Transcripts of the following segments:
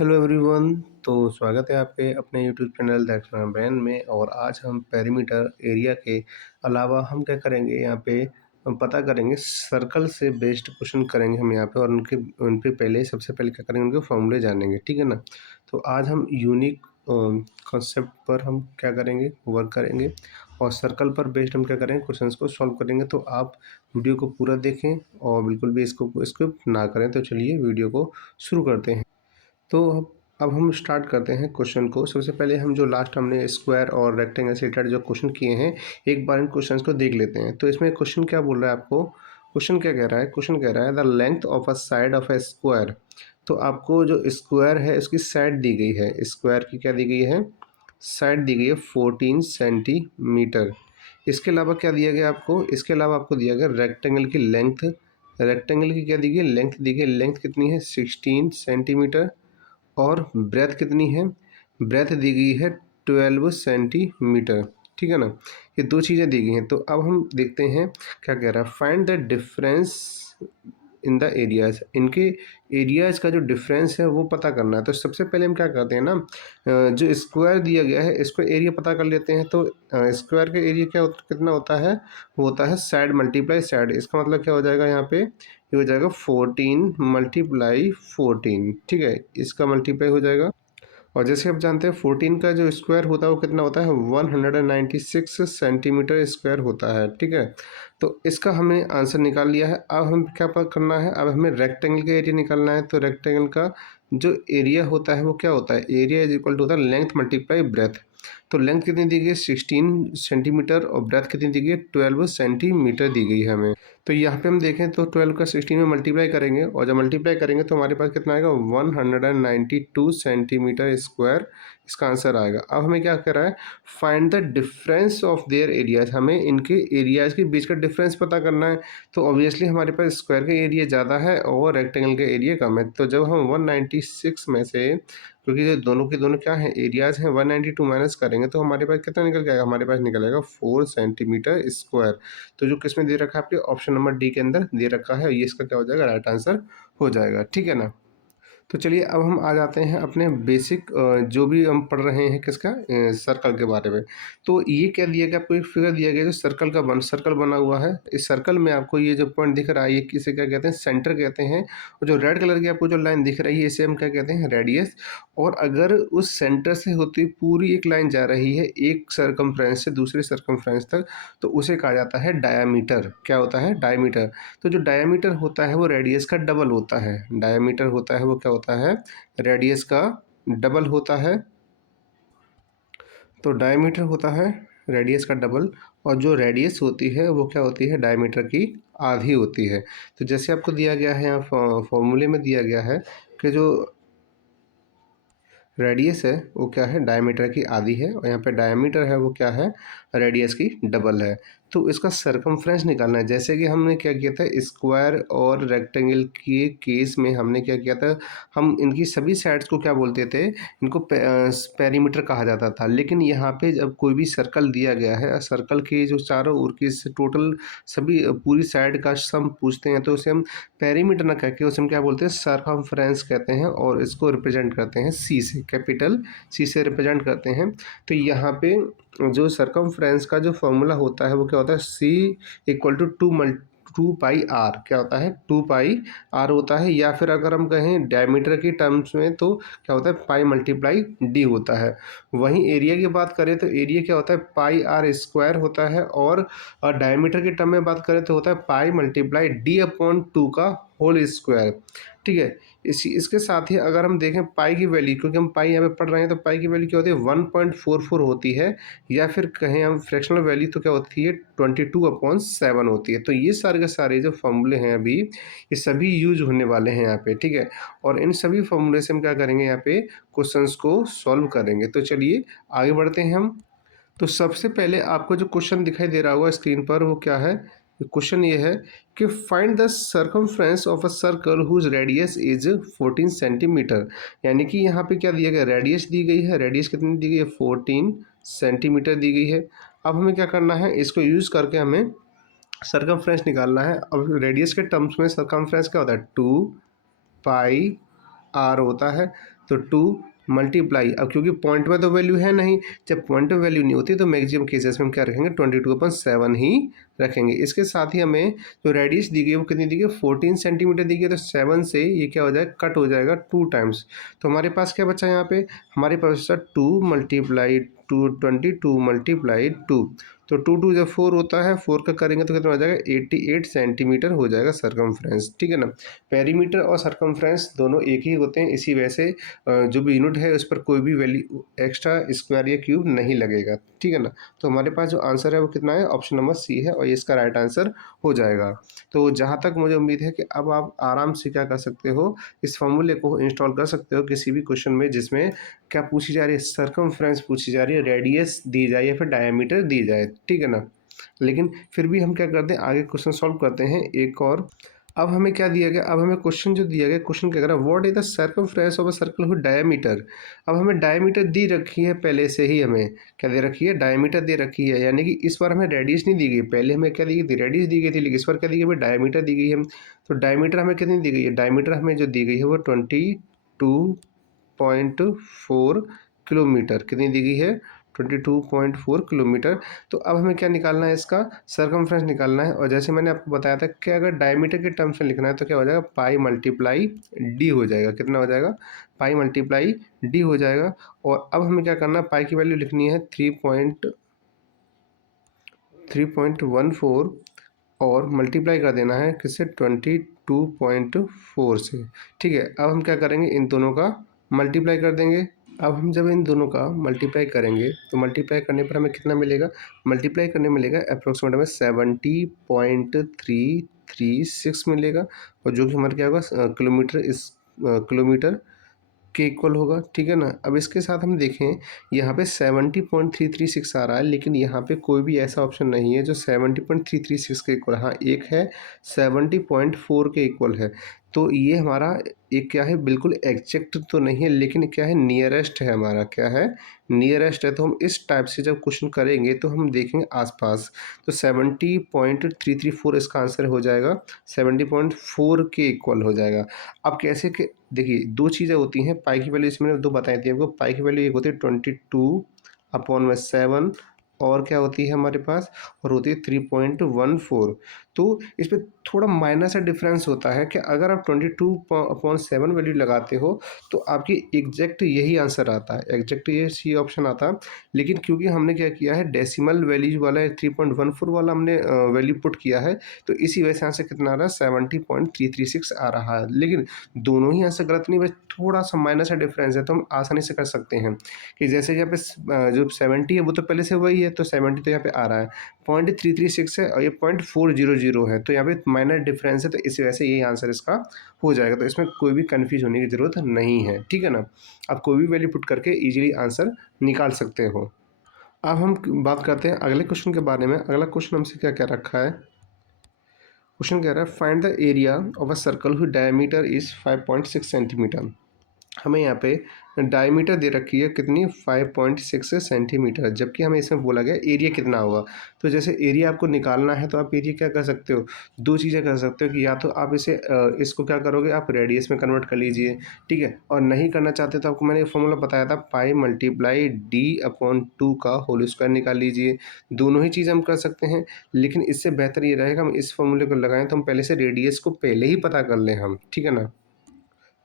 Hello everyone. तो स्वागत है आपके अपने YouTube channel that's my brain में। और आज हम पेरीमीटर एरिया के अलावा हम क्या करेंगे यहाँ पे, हम पता करेंगे सर्कल से बेस्ड क्वेश्चन करेंगे हम यहाँ पे। और उन पे पहले सबसे पहले क्या करेंगे, उनके फॉर्मूले जानेंगे, ठीक है ना। तो आज हम यूनिक कॉन्सेप्ट पर हम क्या करेंगे, वर्क करेंगे। और सर्कल पर बेस्ड हम क्या करेंगे, क्वेश्चंस को सॉल्व करेंगे। तो आप वीडियो को पूरा देखें और बिल्कुल भी इसको स्किप ना करें। तो चलिए वीडियो को शुरू करते हैं। तो अब हम स्टार्ट करते हैं क्वेश्चन को। सबसे पहले हम जो लास्ट हमने स्क्वायर और रेक्टेंगल से रिलेटेड जो क्वेश्चन किए हैं, एक बार इन क्वेश्चंस को देख लेते हैं। तो इसमें क्वेश्चन क्या बोल रहा है आपको, क्वेश्चन क्या कह रहा है, क्वेश्चन कह रहा है the length of a side of a square. तो आपको जो स्क्वायर है उसकी साइड दी गई है, स्क्वायर की क्या दी गई है, साइड दी गई है 14 सेंटीमीटर। इसके अलावा क्या दिया गया आपको, इसके अलावा आपको दिया गया रेक्टेंगल की लेंथ। रेक्टेंगल की क्या दी गई, लेंथ दी गई। लेंथ कितनी है, 16 सेंटीमीटर। और ब्रेथ कितनी है, ब्रेथ दी गई है 12 सेंटीमीटर, ठीक है ना। ये दो चीज़ें दी गई हैं। तो अब हम देखते हैं क्या कह रहा है, find the difference in the areas. इनके एरियाज का जो डिफरेंस है वो पता करना है। तो सबसे पहले हम क्या करते हैं ना, जो स्क्वायर दिया गया है इसको एरिया पता कर लेते हैं। तो स्क्वायर का एरिया कितना होता है, वो होता है साइड मल्टीप्लाई साइड। इसका मतलब क्या हो जाएगा, यहाँ पे ये हो जाएगा 14 मल्टीप्लाई 14, ठीक है, इसका मल्टीप्लाई हो जाएगा। और जैसे आप जानते हैं 14 का जो स्क्वायर होता है वो कितना होता है, 196 सेंटीमीटर स्क्वायर होता है, ठीक है। तो इसका हमने आंसर निकाल लिया है। अब हम क्या करना है, अब हमें रेक्टेंगल का एरिया निकालना है। तो रेक्टेंगल का जो एरिया होता है वो क्या होता है, एरिया इज इक्वल टू होता है लेंथ मल्टीप्लाई ब्रेथ। तो लेंथ कितनी दी गई है, 16 सेंटीमीटर। और ब्रेथ कितनी दी गई है, 12 सेंटीमीटर दी गई है हमें। तो यहाँ पे हम देखें तो 12 का 16 में मल्टीप्लाई करेंगे, और जब मल्टीप्लाई करेंगे तो हमारे पास कितना आएगा, 192 सेंटीमीटर स्क्वायर इसका आंसर आएगा। अब हमें क्या कर रहा है, find the difference of their areas. हमें इनके एरियाज के बीच का डिफरेंस पता करना है। तो ऑब्वियसली हमारे पास स्क्वायर का एरिया ज़्यादा है और रेक्टेंगल का एरिया कम है। तो जब हम 196 में से, क्योंकि जो दोनों के दोनों क्या हैं, एरियाज हैं, 192 माइनस करेंगे तो हमारे पास कितना निकल के आएगा, हमारे पास निकल आएगा 4 सेंटीमीटर स्क्वायर। तो जो किसमें दे रखा है, आपके ऑप्शन नंबर डी के अंदर दे रखा है, ये इसका क्या हो जाएगा, राइट आंसर हो जाएगा, ठीक है ना। तो चलिए अब हम आ जाते हैं अपने बेसिक, जो भी हम पढ़ रहे हैं किसका, सर्कल के बारे में। तो ये क्या दिया गया आपको, एक फिगर दिया गया जो सर्कल बना हुआ है। इस सर्कल में आपको ये जो पॉइंट दिख रहा है ये किसे क्या कहते हैं, सेंटर कहते हैं। और जो रेड कलर की आपको जो लाइन दिख रही है इसे हम क्या कहते हैं, रेडियस। और अगर उस सेंटर से होती पूरी एक लाइन जा रही है एक सर्कमफ्रेंस से दूसरे सर्कमफ्रेंस तक, तो उसे कहा जाता है डायामीटर। क्या होता है, डायमीटर। तो जो डायमीटर होता है वो रेडियस का डबल होता है। डायमीटर होता है वो क्या होता है, रेडियस का डबल होता है। तो डायमीटर होता है रेडियस का डबल। और जो रेडियस होती है वो क्या होती है, डायमीटर की आधी होती है। तो जैसे आपको दिया गया है यहाँ फॉर्मूले में दिया गया है कि जो रेडियस है वो क्या है, डायमीटर की आधी है। और यहाँ पे डायमीटर है वो क्या है, रेडियस की डबल है। तो इसका सरकमफ्रेंस निकालना है। जैसे कि हमने क्या किया था, स्क्वायर और रेक्टेंगल के केस में हमने क्या किया था, हम इनकी सभी साइड्स को क्या बोलते थे, इनको पेरीमीटर कहा जाता था। लेकिन यहाँ पे जब कोई भी सर्कल दिया गया है, सर्कल के जो चारों ओर की टोटल सभी पूरी साइड का सम पूछते हैं, तो उसे हम पेरीमीटर ना कह के उसे हम क्या बोलते हैं, सरकमफ्रेंस कहते हैं। और इसको रिप्रेजेंट करते हैं सी से, कैपिटल सी से रिप्रेजेंट करते हैं। तो यहाँ पे जो सरकमफ्रेंस का जो फॉर्मूला होता है वो क्या होता है, सी इक्वल टू 2 पाई आर। क्या होता है, 2 पाई आर होता है। या फिर अगर हम कहें डायमीटर की टर्म्स में तो क्या होता है, पाई मल्टीप्लाई डी होता है। वहीं एरिया की बात करें तो एरिया क्या होता है, पाई आर स्क्वायर होता है। और डायमीटर की टर्म में बात करें तो होता है पाई मल्टीप्लाई डी अपॉन 2 का होल स्क्वायर, ठीक है। इसके साथ ही अगर हम देखें पाई की वैल्यू, क्योंकि हम पाई यहाँ पे पढ़ रहे हैं, तो पाई की वैल्यू क्या होती है, 1.44 होती है। या फिर कहें हम फ्रैक्शनल वैल्यू तो क्या होती है, 22/7 होती है। तो ये सारे के सारे जो फॉर्मूले हैं अभी, ये सभी यूज होने वाले हैं यहाँ पे, ठीक है। और इन सभी फॉर्मूले से हम क्या करेंगे, यहाँ पे क्वेश्चंस को सॉल्व करेंगे। तो चलिए आगे बढ़ते हैं हम। तो सबसे पहले आपको जो क्वेश्चन दिखाई दे रहा होगा स्क्रीन पर वो क्या है, क्वेश्चन ये है कि find the circumference of a circle whose radius is 14 centimetre. यानी कि यहाँ पे क्या दिया गया, रेडियस दी गई है। रेडियस कितनी दी गई है, 14 सेंटीमीटर दी गई है। अब हमें क्या करना है, इसको यूज करके हमें सरकमफ्रेंस निकालना है। अब रेडियस के टर्म्स में सरकमफ्रेंस क्या होता है, 2 पाई आर होता है। तो 2 मल्टीप्लाई, अब क्योंकि पॉइंट में तो वैल्यू है नहीं, जब पॉइंट में वैल्यू नहीं होती तो मैक्सिमम केसेस में हम क्या रखेंगे 22/7 ही रखेंगे। इसके साथ ही हमें जो रेडियस दी गई है वो कितनी दी गई है 14 सेंटीमीटर दी गई है, तो 7 से ये क्या हो जाएगा कट हो जाएगा 2 टाइम्स। तो हमारे पास क्या बचा यहाँ पे, हमारे पास बचा 2 मल्टीप्लाई 2 22 मल्टीप्लाई 2, तो 2 2 जब 4 होता है, 4 का करेंगे तो कितना हो जाएगा 88 सेंटीमीटर हो जाएगा सरकमफ्रेंस, ठीक है ना। पेरीमीटर और सरकमफ्रेंस दोनों एक ही होते हैं, इसी वजह से जो भी यूनिट है उस पर कोई भी वैल्यू एक्स्ट्रा स्क्वायर या क्यूब नहीं लगेगा, ठीक है ना। तो हमारे पास जो आंसर है वो कितना है, ऑप्शन नंबर सी है और ये इसका राइट आंसर हो जाएगा। तो जहाँ तक मुझे उम्मीद है कि अब आप आराम से क्या कर सकते हो, इस फॉर्मूले को इंस्टॉल कर सकते हो किसी भी क्वेश्चन में जिसमें क्या पूछी जा रही है, सरकमफ्रेंस पूछी जा रही है, रेडियस दी जाए या फिर डायमीटर दी जाए, ठीक है ना। लेकिन फिर भी हम क्या करते हैं, आगे क्वेश्चन सॉल्व करते हैं एक और। अब हमें क्या दिया गया, अब हमें क्वेश्चन जो दिया गया, क्वेश्चन क्या कह रहा है, what is the circumference of a circle with diameter. अब हमें डायमीटर दी रखी है पहले से ही, हमें क्या दे रखी है, डायमीटर दे रखी है, यानी कि इस बार हमें रेडियस नहीं दी गई, पहले हमें क्या दी गई थी, रेडियस दी गई थी, लेकिन इस बार क्या दी गई, हमें डायमीटर दी गई है। तो डायमीटर हमें कितनी दी गई है, डायमीटर हमें जो दी गई है वो 22.4 किलोमीटर, कितनी दी गई है 22.4 किलोमीटर। तो अब हमें क्या निकालना है, इसका सरकमफ्रेंस निकालना है। और जैसे मैंने आपको बताया था कि अगर डायमीटर के टर्म्स में लिखना है तो क्या हो जाएगा, पाई मल्टीप्लाई डी हो जाएगा, कितना हो जाएगा, पाई मल्टीप्लाई डी हो जाएगा। और अब हमें क्या करना है, पाई की वैल्यू लिखनी है 3.14 और मल्टीप्लाई कर देना है किससे, 22.4 से, ठीक है। अब हम क्या करेंगे, इन दोनों का मल्टीप्लाई कर देंगे। अब हम जब इन दोनों का मल्टीप्लाई करेंगे तो मल्टीप्लाई करने पर हमें कितना मिलेगा, मल्टीप्लाई करने मिलेगा अप्रोक्सीमेट हमें 70.336 मिलेगा, और जो कि हमारा क्या होगा किलोमीटर, इस किलोमीटर के इक्वल होगा, ठीक है ना। अब इसके साथ हम देखें, यहाँ पे 70.336 आ रहा है, लेकिन यहाँ पे कोई भी ऐसा ऑप्शन नहीं है जो 70.336 के इक्वल, हाँ एक है 70.4 के इक्वल है। तो ये हमारा एक क्या है, बिल्कुल एग्जैक्ट तो नहीं है, लेकिन क्या है नियरेस्ट है, हमारा क्या है नियरेस्ट है। तो हम इस टाइप से जब क्वेश्चन करेंगे तो हम देखेंगे आसपास, तो 70.334 इसका आंसर हो जाएगा, 70.4 के इक्वल हो जाएगा। अब कैसे कि देखिए दो चीज़ें होती हैं, पाई की वैल्यू इसमें मैंने दो बताई थी आपको, पाई की वैल्यू एक होती है 22/7 और क्या होती है हमारे पास, और होती है 3.14। तो इसमें थोड़ा माइनर सा डिफरेंस होता है कि अगर आप 22/7 वैल्यू लगाते हो तो आपकी एग्जैक्ट यही आंसर आता है, एग्जैक्ट ये सी ऑप्शन आता है। लेकिन क्योंकि हमने क्या किया है, डेसिमल वैल्यू वाला 3.14 वाला हमने वैल्यू पुट किया है, तो इसी वजह से आंसर कितना आ रहा है 70.336 आ रहा है। लेकिन दोनों ही आंसर गलत नहीं, बस थोड़ा सा माइनर सा डिफरेंस है, तो हम आसानी से कर सकते हैं कि जैसे यहाँ पे जो 70 है वो तो पहले से वही है, तो 70 तो यहाँ पे आ रहा है, 0.336 है और ये 0.400 है, तो यहाँ पे माइनर डिफरेंस है, तो इस वजह से यही आंसर इसका हो जाएगा। तो इसमें कोई भी कन्फ्यूज होने की ज़रूरत नहीं है, ठीक है ना। आप कोई भी वैल्यू पुट करके ईजिली आंसर निकाल सकते हो। अब हम बात करते हैं अगले क्वेश्चन के बारे में। अगला क्वेश्चन हमसे क्या क्या रखा है, क्वेश्चन कह रहा है find the area of a circle हुई डायमीटर इज़ 5.6 सेंटीमीटर। हमें यहाँ पे डायमीटर दे रखी है कितनी, 5.6 सेंटीमीटर, जबकि हमें इसमें बोला गया एरिया कितना होगा। तो जैसे एरिया आपको निकालना है तो आप एरिया क्या कर सकते हो, दो चीज़ें कर सकते हो कि या तो आप इसको क्या करोगे, आप रेडियस में कन्वर्ट कर लीजिए, ठीक है। और नहीं करना चाहते तो आपको मैंने फॉर्मूला बताया था, पाई मल्टीप्लाई d/2 का होल स्क्वायर निकाल लीजिए। दोनों ही चीज़ हम कर सकते हैं, लेकिन इससे बेहतर ये रहेगा हम इस फॉर्मूले को लगाएं तो हम पहले से रेडियस को पहले ही पता कर लें हम, ठीक है ना।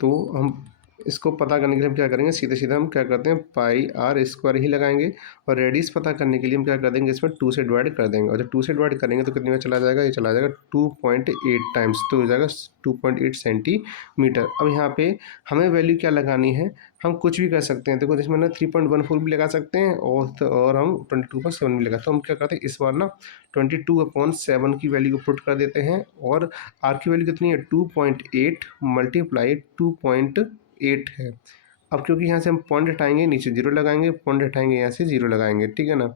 तो हम इसको पता करने के लिए हम क्या करेंगे, सीधे सीधे हम क्या करते हैं पाई आर स्क्वायर ही लगाएंगे, और रेडियस पता करने के लिए हम क्या कर देंगे, इसमें 2 से डिवाइड कर देंगे, और जब 2 से डिवाइड करेंगे तो कितने में चला जाएगा, ये चला जाएगा 2.8 टाइम्स, तो हो जाएगा 2.8 सेंटीमीटर। अब यहाँ पे हमें वैल्यू क्या लगानी है, हम कुछ भी कर सकते हैं। देखो जिसमें ना 3.14 भी लगा सकते हैं और हम 22/7 भी लगा, तो हम क्या करते हैं इस बार ना 22/7 की वैल्यू को पुट कर देते हैं, और आर की वैल्यू कितनी है 2.8 मल्टीप्लाई 2.8 है। अब क्योंकि यहाँ से हम पॉइंट हटाएंगे नीचे जीरो लगाएंगे, पॉइंट हटाएंगे यहाँ से जीरो लगाएंगे, ठीक है ना।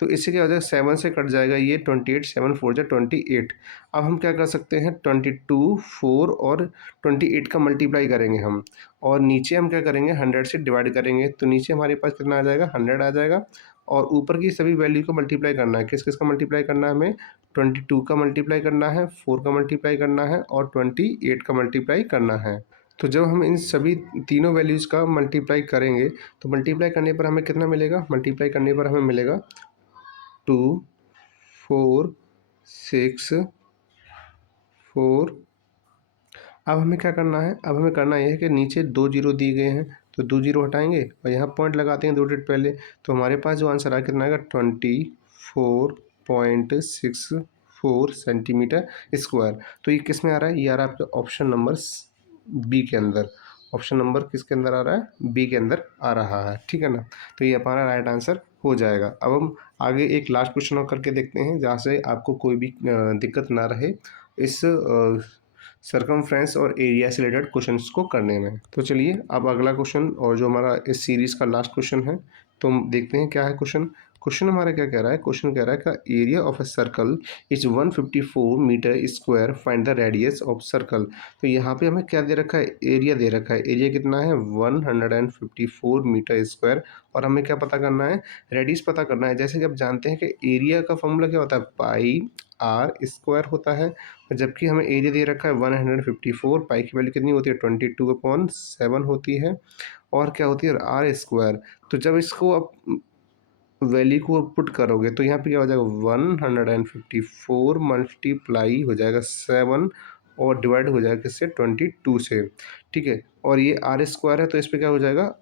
तो इससे क्या हो जाएगा 7 से कट जाएगा ये 28, 7 4 जा 28। अब हम क्या कर सकते हैं 22 4 और 28 का मल्टीप्लाई करेंगे हम, और नीचे हम क्या करेंगे 100 से डिवाइड करेंगे, तो नीचे हमारे पास कितना आ जाएगा 100 आ जाएगा, और ऊपर की सभी वैल्यू को मल्टीप्लाई करना है। किस किस का मल्टीप्लाई करना है हमें, 22 का मल्टीप्लाई करना है, 4 का मल्टीप्लाई करना है और 28 का मल्टीप्लाई करना है। तो जब हम इन सभी तीनों वैल्यूज़ का मल्टीप्लाई करेंगे तो मल्टीप्लाई करने पर हमें कितना मिलेगा, मल्टीप्लाई करने पर हमें मिलेगा 2 4 6 4। अब हमें क्या करना है, अब हमें करना ये है कि नीचे 2 जीरो दिए गए हैं तो 2 जीरो हटाएंगे और यहाँ पॉइंट लगाते हैं 2 डिजिट पहले, तो हमारे पास जो आंसर आया कितना आएगा 24.64 सेंटीमीटर स्क्वायर। तो ये किस में आ रहा है, ये आ रहा है आपके ऑप्शन नंबर बी के अंदर। ऑप्शन नंबर किसके अंदर आ रहा है, बी के अंदर आ रहा है, ठीक है ना। तो ये हमारा राइट आंसर हो जाएगा। अब हम आगे एक लास्ट क्वेश्चन और करके देखते हैं जहाँ से आपको कोई भी दिक्कत ना रहे इस सरकमफ्रेंस और एरिया से रिलेटेड क्वेश्चंस को करने में। तो चलिए अब अगला क्वेश्चन और जो हमारा इस सीरीज़ का लास्ट क्वेश्चन है, तो हम देखते हैं क्या है क्वेश्चन। क्वेश्चन हमारा क्या कह रहा है, क्वेश्चन कह रहा है कि area of a circle is 154 metre square, find the radius of circle. तो यहाँ पे हमें क्या दे रखा है, एरिया दे रखा है। एरिया कितना है 154 मीटर स्क्वायर, और हमें क्या पता करना है, रेडियस पता करना है। जैसे कि आप जानते हैं कि एरिया का फॉर्मूला क्या होता है, पाई आर स्क्वायर होता है, जबकि हमें एरिया दे रखा है 154। पाई की वैल्यू कितनी होती है 22/7 होती है, और क्या होती है आर स्क्वायर। तो जब इसको आप वैल्यू को पुट करोगे तो यहाँ पे क्या हो जाएगा 154 मल्टीप्लाई हो जाएगा 7 और डिवाइड हो जाएगा किससे 22 से, ठीक है। और ये आर स्क्वायर है तो इस पर क्या हो जाएगा,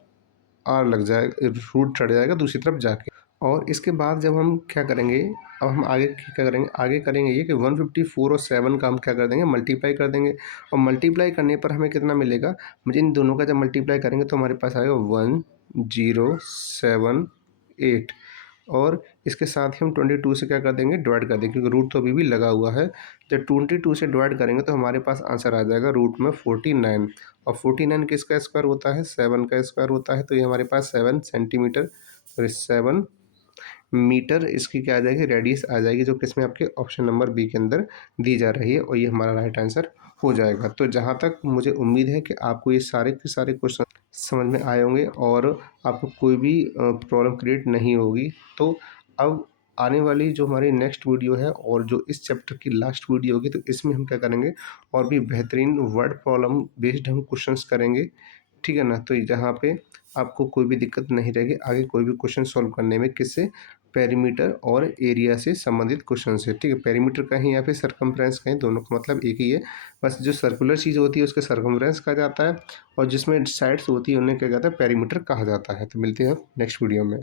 आर लग जाएगा, रूट चढ़ जाएगा दूसरी तरफ जाके। और इसके बाद जब हम क्या करेंगे, अब हम आगे क्या करेंगे, आगे करेंगे ये कि 154 और 7 का हम क्या कर देंगे, मल्टीप्लाई कर देंगे। और मल्टीप्लाई करने पर हमें कितना मिलेगा, मुझे इन दोनों का जब मल्टीप्लाई करेंगे तो हमारे पास आएगा 1078। और इसके साथ ही हम 22 से क्या कर देंगे, डिवाइड कर देंगे, क्योंकि रूट तो अभी भी लगा हुआ है। जब 22 से डिवाइड करेंगे तो हमारे पास आंसर आ जाएगा रूट में 49। और 49 किसका स्क्वायर होता है, 7 का स्क्वायर होता है। तो ये हमारे पास 7 सेंटीमीटर और 7 मीटर इसकी क्या आ जाएगी, रेडियस आ जाएगी, जो किसमें आपके ऑप्शन नंबर बी के अंदर दी जा रही है। और ये हमारा राइट आंसर हो जाएगा। तो जहाँ तक मुझे उम्मीद है कि आपको ये सारे के सारे क्वेश्चन समझ में आए होंगे और आपको कोई भी प्रॉब्लम क्रिएट नहीं होगी। तो अब आने वाली जो हमारी नेक्स्ट वीडियो है और जो इस चैप्टर की लास्ट वीडियो होगी, तो इसमें हम क्या करेंगे, और भी बेहतरीन वर्ड प्रॉब्लम बेस्ड हम क्वेश्चंस करेंगे, ठीक है ना। तो जहाँ पे आपको कोई भी दिक्कत नहीं रहेगी आगे कोई भी क्वेश्चन सॉल्व करने में, किससे, पेरीमीटर और एरिया से संबंधित क्वेश्चन से, ठीक है। पेरीमीटर कहीं या फिर सरकमफ्रेंस कहीं, दोनों का मतलब एक ही है। बस जो सर्कुलर चीज़ होती है उसके सरकमफ्रेंस कहा जाता है, और जिसमें साइड्स होती है उन्हें क्या कहता है, पेरीमीटर कहा जाता है। तो मिलते हैं नेक्स्ट वीडियो में।